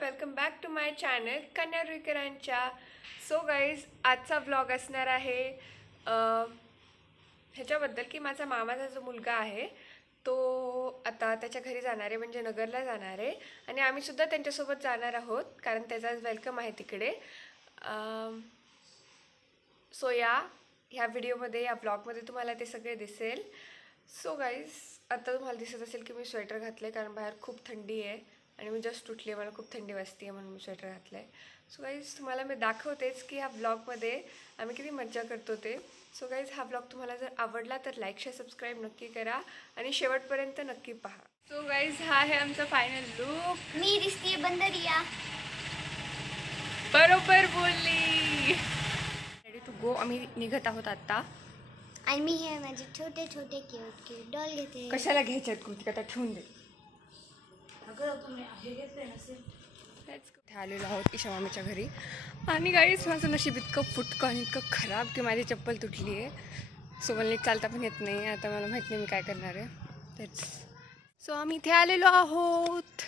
Welcome back to my channel Kanya रुईकरांच्या. So guys, आजचा vlog असणार आहे ह्याच्याबद्दल की माझा मामाचा जो मुलगा आहे तो आता त्याच्या घरी जाणार आहे, म्हणजे नगरला जाणार आहे आणि आम्हीसुद्धा त्यांच्यासोबत जाणार आहोत कारण त्याचा वेलकम आहे तिकडे. सो ह्या व्हिडिओमध्ये या व्लॉगमध्ये तुम्हाला ते सगळे दिसेल. सो गाईज, आता तुम्हाला दिसत असेल की मी स्वेटर घातलं आहे कारण बाहेर खूप थंडी आहे आणि मी जस्ट उठली आहे, मला खूप थंडी वाजते आहे म्हणून मी स्वेटर घातलं आहे. सो गाईज, तुम्हाला मी दाखवतेच की ह्या ब्लॉगमध्ये आम्ही किती मज्जा करतो ते. सो गाईज, हा ब्लॉग तुम्हाला जर आवडला तर लाईक शेअर सबस्क्राईब नक्की करा आणि शेवटपर्यंत नक्की पहा. सो गाईज, हा आहे आमचा फायनल लुक. मी दिसते बंदरिया. बरोबर बोलली. Ready to go. आम्ही निघत आहोत आता आणि मी हे माझे छोटे छोटे क्यूट क्यूट डॉल घेते. कशाला घ्यायचे आहेत कृतिका, त्या ठेवून दे. आलेलो आहोत ईशा मामीच्या घरी आणि गाईज माझं नशीब इतकं फुटकं आणि इतकं खराब की माझी चप्पल तुटली आहे. सो मला नीट चालता पण येत नाही. आता मला माहीत नाही मी काय करणार आहे. तेच. सो आम्ही इथे आलेलो आहोत.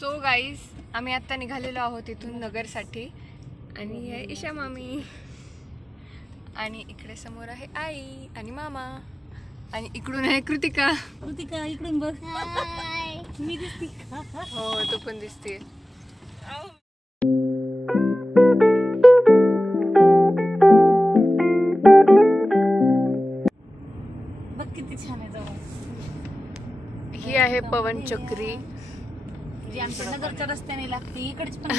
सो गाईज, आम्ही आत्ता निघालेलो आहोत इथून नगरसाठी आणि हे ईशा मामी आणि इकडे समोर आहे आई आणि मामा आणि इकडून आहे कृतिका. कृतिका इकडून बघ. मी दिसते का? हो, तू पण दिसते. बघ किती छान आहे जवळ. ही आहे पवन चक्री जी आमच्या नगरच्या रस्त्याने लागते इकडेच पण.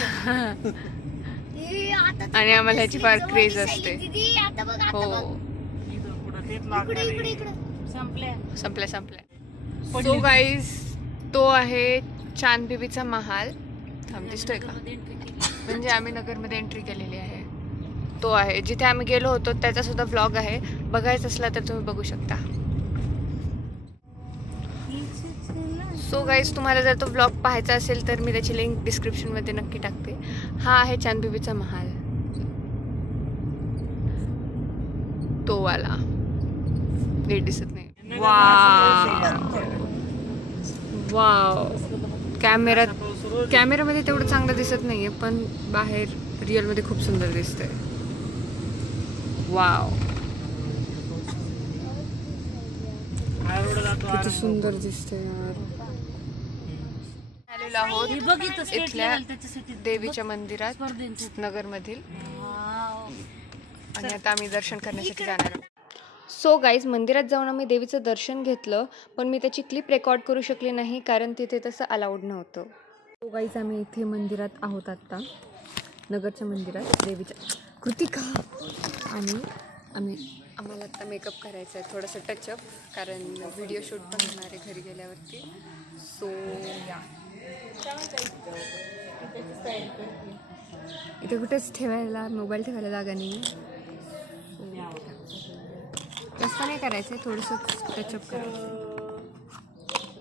आणि आम्हाला ह्याची फार क्रेज असते. हो, संपल्या. सो गाईज, तो आहे चांद बीबीचा महाल. दिसतोय का? म्हणजे आम्ही नगरमध्ये एंट्री केलेली आहे. तो आहे जिथे आम्ही गेलो होतो, त्याचा सुद्धा व्लॉग आहे. बघायचं असला तर तुम्ही बघू शकता. सो गाईज, तुम्हाला जर तो व्लॉग पाहायचा असेल तर मी त्याची लिंक डिस्क्रिप्शनमध्ये नक्की टाकते. हा आहे चांद बीबीचा महाल, तो वाला. नीट दिसत नाही. वाव. कॅमेरामध्ये तेवढं चांगलं दिसत नाहीये, पण बाहेर रिअलमध्ये खूप सुंदर दिसतंय. वाव, किती सुंदर दिसतंय यार. आलेलो आहोत इथल्या देवीच्या मंदिरात नगरमधील आणि आता आम्ही दर्शन करण्यासाठी जाणार आहोत. सो गाईज, मंदिरात जाऊन आम्ही देवीचं दर्शन घेतलं, पण मी त्याची क्लिप रेकॉर्ड करू शकले नाही कारण तिथे तसं अलाउड नव्हतं. सो गाईज, आम्ही इथे मंदिरात आहोत आत्ता, नगरच्या मंदिरात देवीच्या. कृतिका आणि आम्हाला आत्ता मेकअप करायचा आहे, थोडंसं टचअप, कारण व्हिडिओ शूट पण होणार आहे घरी गेल्यावरती. सो इथे कुठेच ठेवायला, मोबाईल ठेवायला जागा नाही. जास्त नाही करायचं आहे, थोडंसं टचअप करायचं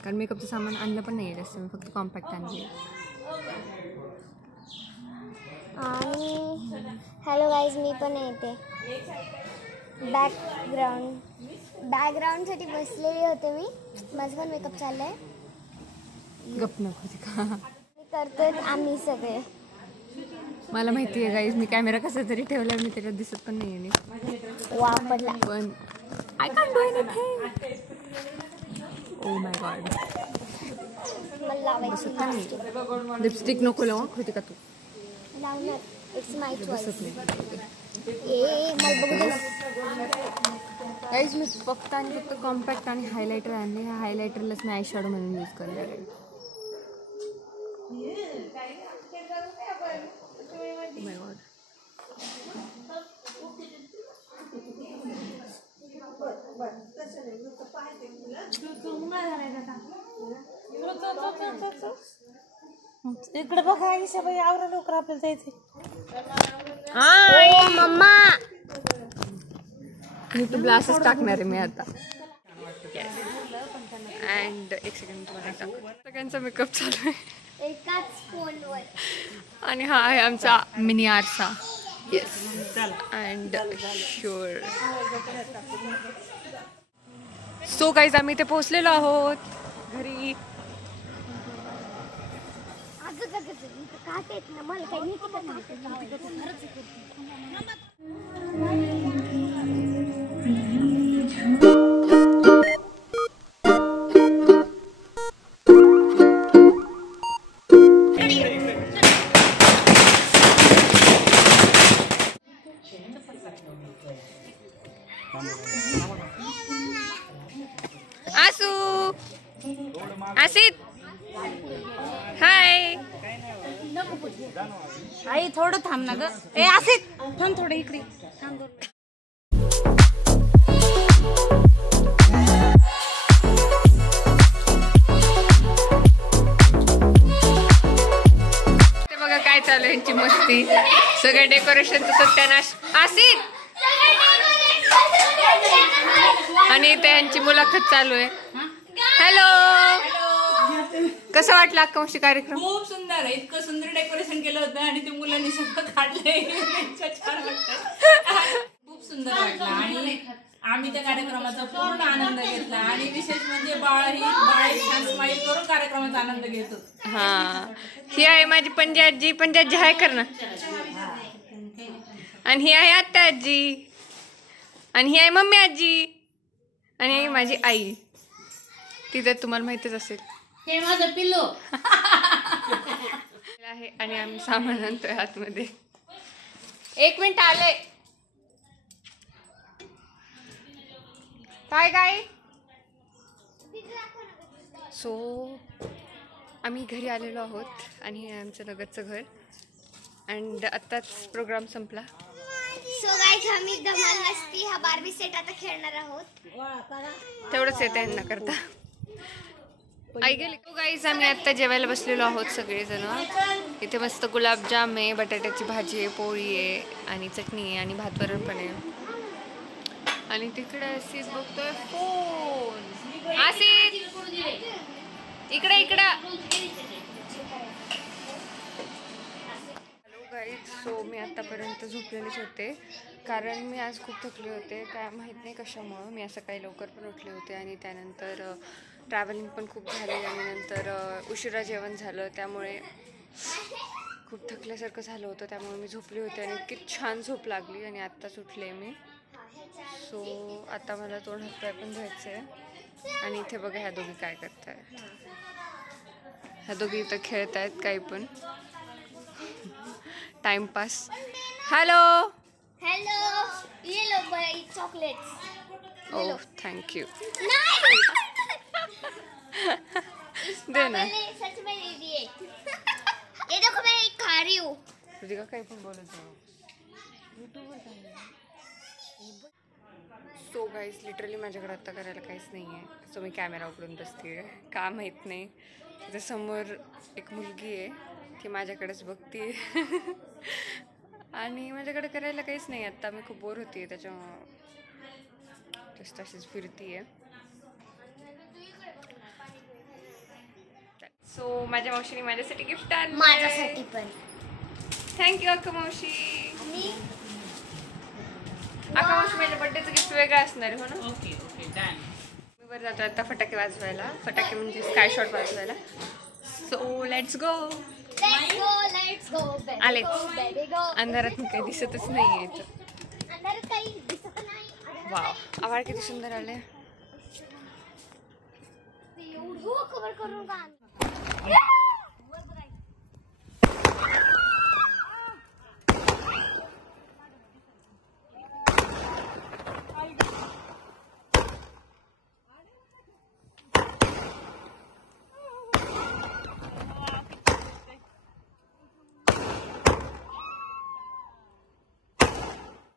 कारण मेकअपचं सामान आणलं पण नाही आहे जास्त, मी फक्त कॉम्पॅक्ट आणली आहे. आणि हॅलो गाईज, मी पण येते. बॅकग्राऊंडसाठी बसलेले होते मी. माझं पण मेकअप चाललं आहे. गप नको का मी करतोय आम्ही सगळे. मला माहिती आहे गाईज, मी कॅमेरा कसा तरी ठेवला, मी त्याच्यात दिसत पण नाही आहे. वा पडला पण I can't do anything. Oh my God. Lipstick नको लावू कृतिका, तू लावणार. It's my choice. गाईज, मी फक्त कॉम्पॅक्ट आणि हायलायटर आणले. ह्या हायलायटरलाच मी आय शॅडो म्हणून यूज करणार आहे. माय गॉड. इकडे बघा आईशा बाई, आवरा लवकर आपल्याला जायचंय. मम्मा, मी तो ग्लासेस टाकणार आहे मी आता. अँड एक सेकंड तुम्हाला टाकू. सगळ्यांचा मेकअप चालू आहे एकाच फोनवर. आणि हा आहे आमचा मिनी आरसा. Yes, and sure. So guys, आम्ही इथे पोहोचलेलो आहोत घरी. आसू आसित हाय. आई थोडं थांब ना ग. ए असे थांब थोडं इकडे थांब. ते बघा काय चालू यांची मस्ती. सगळ्या डेकोरेशनचं सत्यानाश. आसित आणि इथे यांची मुलाखत चालू आहे. हॅलो, कसं वाटलं अक्कांशी कार्यक्रम? खूप सुंदर आहे. इतकं सुंदर डेकोरेशन केलं होतं आणि ते मुलांनी सगळं काढलंय. छान वाटतं. खूप सुंदर वाटलं आणि आम्ही त्या कार्यक्रमाचा पूर्ण आनंद घेतला आणि विशेष म्हणजे बाळ छान स्माईल करून कार्यक्रमाचा आनंद घेतो. हा, ही आहे माझी पंजी आजी. पंजी आजी हाय कर ना. आणि ही आहे आत्या आजी. आणि ही आहे मम्मी आजी. आणि ही माझी आई. ती तर तुम्हाला माहितीच असेल. हे माझं पिल्लो आहे. आणि आम्ही सामान आणतोय आतमध्ये. 1 मिनिट आले. काय काय सो आम्ही घरी आलेलो आहोत आणि हे आमचं नगरचं घर. अँड आत्ताच प्रोग्राम संपला. सो गाईज आम्ही धमाल मस्ती हा बार्बी सेट आता खेळणार आहोत. तेवढंच येतं यांना करता. आई गेली. गाईज आम्ही आत्ता जेवायला बसलेलो आहोत सगळेजण. इथे मस्त गुलाबजाम आहे, बटाट्याची भाजी आहे, पोळी आहे आणि चटणी आहे आणि भात वरण पण आहे. आणि तिकडे अशीच बघतोय फोन. आसित इकडे इकडं. Hello guys. सो मी आत्तापर्यंत झोपलेलीच होते कारण मी आज खूप थकले होते. काय माहीत नाही कशामुळं. मी असं काही लवकर पण उठले होते आणि त्यानंतर ट्रॅव्हलिंग पण खूप झाली आणि नंतर उशिरा जेवण झालं. त्यामुळे खूप थकल्यासारखं झालं होतं. त्यामुळे मी झोपली होते आणि इतकी छान झोप लागली आणि आत्ताच उठले मी. सो आता मला तोंड हातपाय पण धुवायचे आहे. आणि इथे बघा ह्या दोघी काय करत आहेत. ह्या दोघी इथं खेळत आहेत काही पण टाइमपास. हॅलो हॅलो, ये लो बाई चॉकलेट्स. ओह थँक्यू. नहीं दे ना. मैंने सच में ले दिए. ये देखो मैं एक खा रही हूँ. तुझी का काही पण बोलत जाऊ. सो गाईज लिटरली माझ्याकडे आत्ता करायला काहीच नाही आहे. सो मी कॅमेरा उघडून बसते आहे. का माहीत नाही. तिथे समोर एक मुलगी आहे ती माझ्याकडेच बघते आणि माझ्याकडे करायला काहीच नाही. आत्ता मी खूप बोर होती आहे त्याच्यामुळं जस्ट अशीच फिरती आहे. सो माझ्या मावशीने माझ्यासाठी गिफ्ट आणलं. माझ्यासाठी पण. थँक्यू अक्का मावशी. आणि अक्का मावशी माझ्या बड्डेचं गिफ्ट वेगळं असणार आहे हो ना. Okay okay done. मी बरं जातो आता फटाके वाजवायला. फटाके म्हणजे स्काय शॉट वाजवायला. So let's go. Let's go आले. बेबी गो. अंधारात काही दिसतच नाही आहे इथं. अंधारात काही दिसत नाही. वाव आवाज किती सुंदर आले. एवढं कव्हर करून का.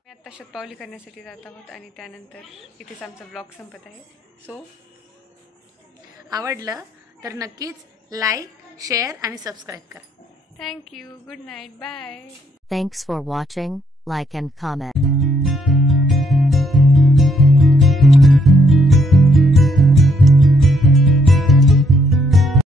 आता शतपावली करण्यासाठी जात आहोत आणि त्यानंतर इथेच आमचा ब्लॉग संपत आहे. सो आवडलं तर नक्कीच लाईक, शेअर आणि सबस्क्राईब करा. Thank you. Good night. Bye. Thanks for watching, like and comment.